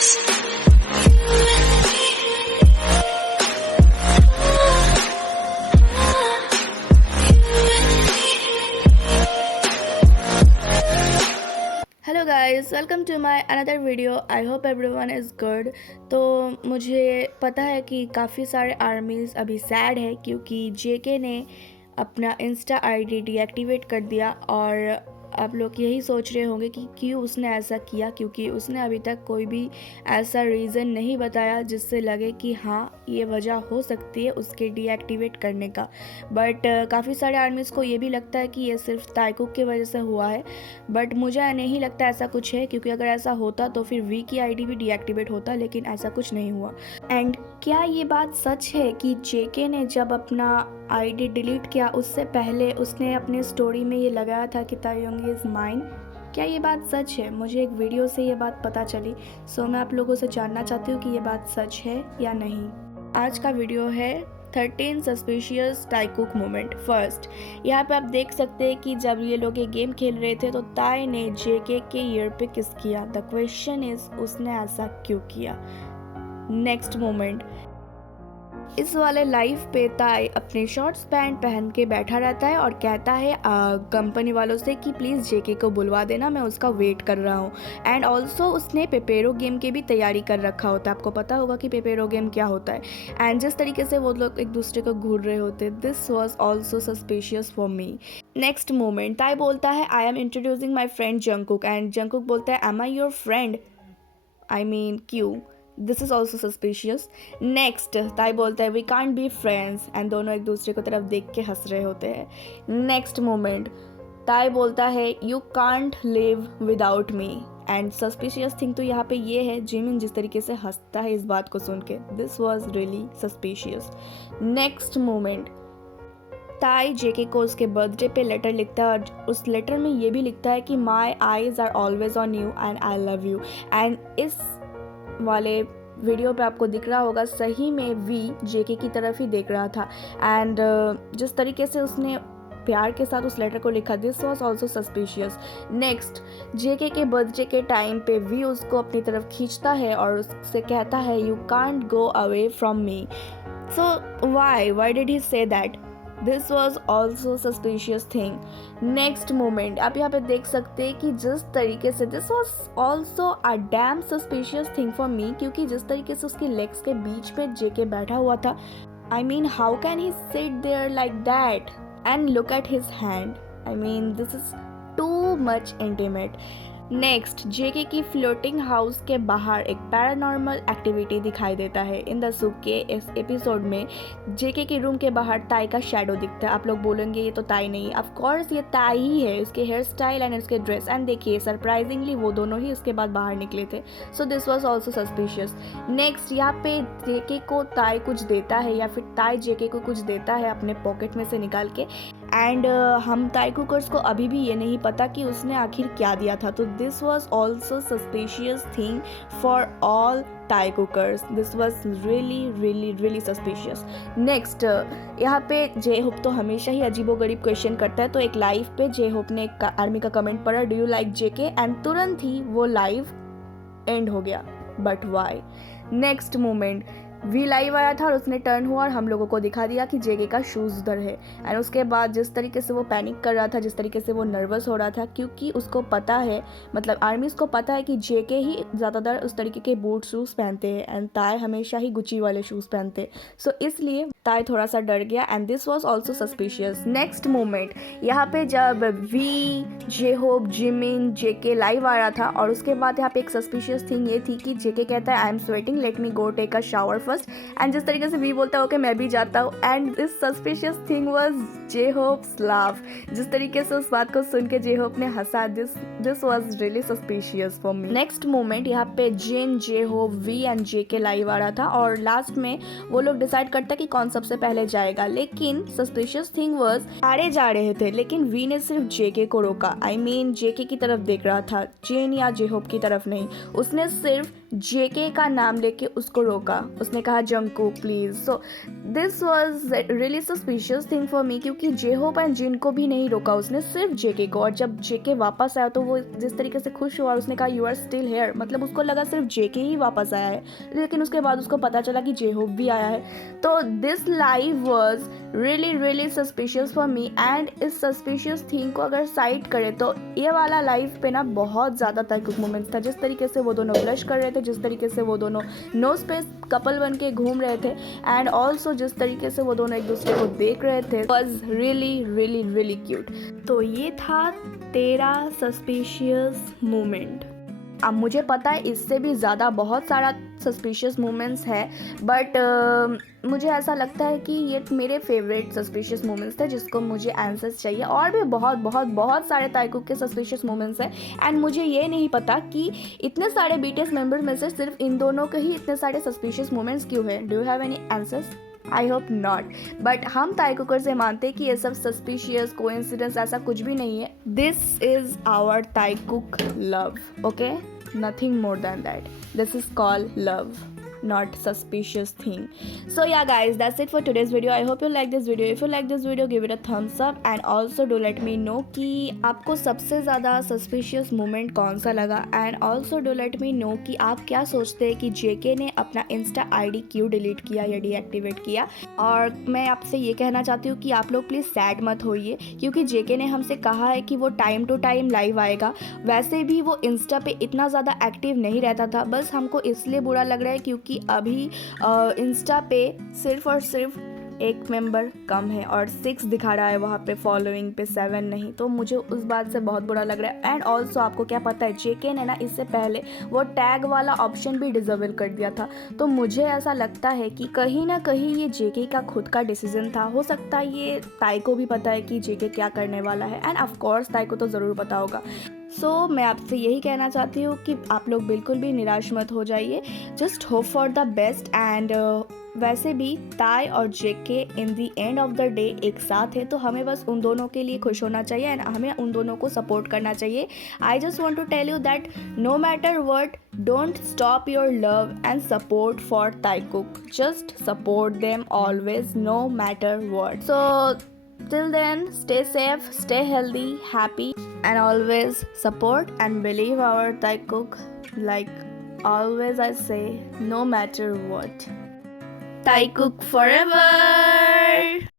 Hello guys, welcome to my another video. I hope everyone is good. तो मुझे पता है कि काफ़ी सारे आर्मीज़ अभी सैड है क्योंकि जेके ने अपना इंस्टा आईडी डीएक्टिवेट कर दिया। और आप लोग यही सोच रहे होंगे कि क्यों उसने ऐसा किया, क्योंकि उसने अभी तक कोई भी ऐसा रीज़न नहीं बताया जिससे लगे कि हाँ ये वजह हो सकती है उसके डीएक्टिवेट करने का। बट काफ़ी सारे आर्मीज़ को ये भी लगता है कि ये सिर्फ ताइकुक की वजह से हुआ है, बट मुझे नहीं लगता ऐसा कुछ है, क्योंकि अगर ऐसा होता तो फिर वी की आईडी भी डीएक्टिवेट होता, लेकिन ऐसा कुछ नहीं हुआ। एंड क्या ये बात सच है कि जेके ने जब अपना आईडी डिलीट किया उससे पहले उसने अपने स्टोरी में ये लगाया था कि तायोंग इज़ माइन? क्या ये बात सच है? मुझे एक वीडियो से ये बात पता चली, सो मैं आप लोगों से जानना चाहती हूँ कि ये बात सच है या नहीं। आज का वीडियो है 13 सस्पिशियस ताइकुक मोमेंट। फर्स्ट, यहाँ पे आप देख सकते हैं कि जब ये लोग ये गेम खेल रहे थे तो ताई ने जेके के ईयर पे किस किया। द क्वेश्चन इज उसने ऐसा क्यों किया। नेक्स्ट मोमेंट, इस वाले लाइव पे ताई अपने शॉर्ट्स पैंट पहन के बैठा रहता है और कहता है कंपनी वालों से कि प्लीज़ जेके को बुलवा देना, मैं उसका वेट कर रहा हूँ। एंड ऑल्सो उसने पेपेरो गेम की भी तैयारी कर रखा होता है। आपको पता होगा कि पेपेरो गेम क्या होता है। एंड जिस तरीके से वो लोग एक दूसरे को घूर रहे होते, this was also suspicious for me. Next moment, Tae बोलता है I am introducing my friend Jungkook, and Jungkook बोलता है am I your friend? I mean क्यों? This is also suspicious. Next, Tae बोलता है we can't be friends, and दोनों एक दूसरे को तरफ देख के हंस रहे होते हैं। नेक्स्ट मोमेंट, ताई बोलता है you can't live without me, and suspicious thing तो यहाँ पे ये है जिमिन जिस तरीके से हंसता है इस बात को सुन के, this was really suspicious. Next moment, ताई जेके को उसके बर्थडे पे लेटर लिखता है और उस लेटर में ये भी लिखता है कि my eyes are always on you and I love you. And इस वाले वीडियो पे आपको दिख रहा होगा सही में वी जेके की तरफ ही देख रहा था। एंड जिस तरीके से उसने प्यार के साथ उस लेटर को लिखा, this was also suspicious. Next, JK के बर्थडे के टाइम पे वी उसको अपनी तरफ खींचता है और उससे कहता है you can't go away from me. So why did he say that? This was also suspicious thing. Next moment, आप यहाँ पे देख सकते हैं कि जिस तरीके से this was also a dam suspicious thing for me, क्योंकि जिस तरीके से उसकी लेग्स के बीच में जेके बैठा हुआ था, I mean how can he sit there like that and look at his hand? I mean this is too much intimate. Next, JK की फ्लोटिंग हाउस के बाहर एक पैरानॉर्मल एक्टिविटी दिखाई देता है। इन द सुके इस एपिसोड में जेके के रूम के बाहर ताई का शैडो दिखता है। आप लोग बोलेंगे ये तो ताई नहीं, ऑफ कोर्स ये ताई ही है, इसके हेयर स्टाइल एंड इसके ड्रेस। एंड देखिए सरप्राइजिंगली वो दोनों ही उसके बाद बाहर निकले थे, so this was also suspicious. Next, यहाँ पे जेके को ताई कुछ देता है या फिर ताई जेके को कुछ देता है अपने पॉकेट में से निकाल के। एंड हम ताई कुकर्स को अभी भी ये नहीं पता कि उसने आखिर क्या दिया था, तो this was also suspicious thing for all Taekookers. This was really suspicious. Next, यहाँ पे जे होप तो हमेशा ही अजीबोगरीब क्वेश्चन करता है, तो एक लाइव पे जे होप ने एक आर्मी का कमेंट पढ़ा, do you like JK, and तुरंत ही वो लाइव एंड हो गया। But why? Next moment, V live आया था और उसने टर्न हुआ और हम लोगों को दिखा दिया कि जेके का शूज़ उधर है। एंड उसके बाद जिस तरीके से वो पैनिक कर रहा था, जिस तरीके से वो नर्वस हो रहा था, क्योंकि उसको पता है, मतलब आर्मीज़ को पता है कि जेके ही ज़्यादातर उस तरीके के बूट शूज़ पहनते हैं एंड ताई हमेशा ही गुची वाले शूज़ पहनते हैं। सो इसलिए ताई थोड़ा सा डर गया and this was also suspicious. Next moment, यहाँ पे जब V, J hope, Jimin, JK live आ रहा था और उसके बाद यहाँ पे एक सस्पिशियस थिंग ये थी कि जेके कहता है I am sweating, let me go take a shower first. And जिस तरीके से वी बोलता है ओके मैं भी जाता हूँ, and this suspicious thing was J hopes laugh. जिस तरीके से उस बात को सुन के जे होप ने हंसा, this was really suspicious for me. Next moment, यहाँ पे Jin, J hope, V and J K live आ रहा था और लास्ट में वो लोग डिसाइड करता है कि कौन सबसे पहले जाएगा, लेकिन सस्पिशियस थिंग वाज सारे जा रहे थे लेकिन वी ने सिर्फ जेके को रोका। आई मीन जेके की तरफ देख रहा था, जेन या जेहोप की तरफ नहीं। उसने सिर्फ जेके का नाम लेके उसको रोका। उसने कहा Jungkook please. So this was really suspicious thing for me, क्योंकि जेहोप एंड जिन को भी नहीं रोका उसने, सिर्फ जेके को। और जब जेके वापस आया तो वो जिस तरीके से खुश हुआ, उसने कहा यू आर स्टिल हेयर, मतलब उसको लगा सिर्फ जेके ही वापस आया है, लेकिन उसके बाद उसको पता चला कि जेहोप भी आया है। तो this live was really suspicious for me. And इस सस्पिशियस थिंग को अगर साइड करें तो ये वाला लाइव पे ना बहुत ज़्यादा ताइकुक मोमेंट्स था। जिस तरीके से वो दोनों ब्लश कर रहे थे, जिस तरीके से वो दोनों नो स्पेस कपल बन के घूम रहे थे, एंड ऑल्सो जिस तरीके से वो दोनों एक दूसरे को देख रहे थे, वॉज रियली क्यूट। तो ये था 13 सस्पिशियस मोमेंट। अब मुझे पता है इससे भी ज़्यादा बहुत सारा सस्पिशियस मोमेंट्स है, बट मुझे ऐसा लगता है कि ये मेरे फेवरेट सस्पिशियस मोमेंट्स थे जिसको मुझे आंसर्स चाहिए। और भी बहुत सारे ताइकुक के सस्पिशियस मोमेंट्स हैं, एंड मुझे ये नहीं पता कि इतने सारे बीटीएस मेंबर्स में से सिर्फ इन दोनों के ही इतने सारे सस्पिशियस मोमेंट्स क्यों हैं। Do you have any answers? I hope not, but हम ताइकुकर से मानते हैं कि ये सब सस्पिशियस कोइंसिडेंस ऐसा कुछ भी नहीं है। This is our Taekook love, okay, nothing more than that. This is called love, not suspicious thing. So yeah guys, that's it for today's video. I hope you like this video. If you like this video, give it a thumbs up and also do let me know कि आपको सबसे ज़्यादा suspicious moment कौन सा लगा, and also do let me know कि आप क्या सोचते हैं कि जेके ने अपना इंस्टा आईडी क्यों डिलीट किया या डीएक्टिवेट किया। और मैं आपसे ये कहना चाहती हूँ कि आप लोग प्लीज़ सैड मत होइए, क्योंकि जेके ने हमसे कहा है कि वो टाइम टू टाइम लाइव आएगा। वैसे भी वो इंस्टा पे इतना ज़्यादा एक्टिव नहीं रहता था, बस हमको इसलिए बुरा लग रहा है क्योंकि अभी इंस्टा पे सिर्फ और सिर्फ एक मेंबर कम है और 6 दिखा रहा है वहाँ पे, फॉलोइंग पे 7 नहीं। तो मुझे उस बात से बहुत बुरा लग रहा है। एंड ऑल्सो आपको क्या पता है, जेके ने ना इससे पहले वो टैग वाला ऑप्शन भी डिसेबल कर दिया था। तो मुझे ऐसा लगता है कि कहीं ना कहीं ये जेके का खुद का डिसीजन था। हो सकता है ये ताई को भी पता है कि जेके क्या करने वाला है, एंड ऑफकोर्स ताई को तो ज़रूर पता होगा। सो मैं आपसे यही कहना चाहती हूँ कि आप लोग बिल्कुल भी निराश मत हो जाइए, just hope for the best. And वैसे भी ताई और JK in the end of the day एक साथ है, तो हमें बस उन दोनों के लिए खुश होना चाहिए एंड हमें उन दोनों को सपोर्ट करना चाहिए। I just want to tell you that no matter what, don't stop your love and support for Taekook, just support them always no matter what. So till then, stay safe, stay healthy, happy, and always support and believe our Taikuk. Like always I say, no matter what, Taikuk forever!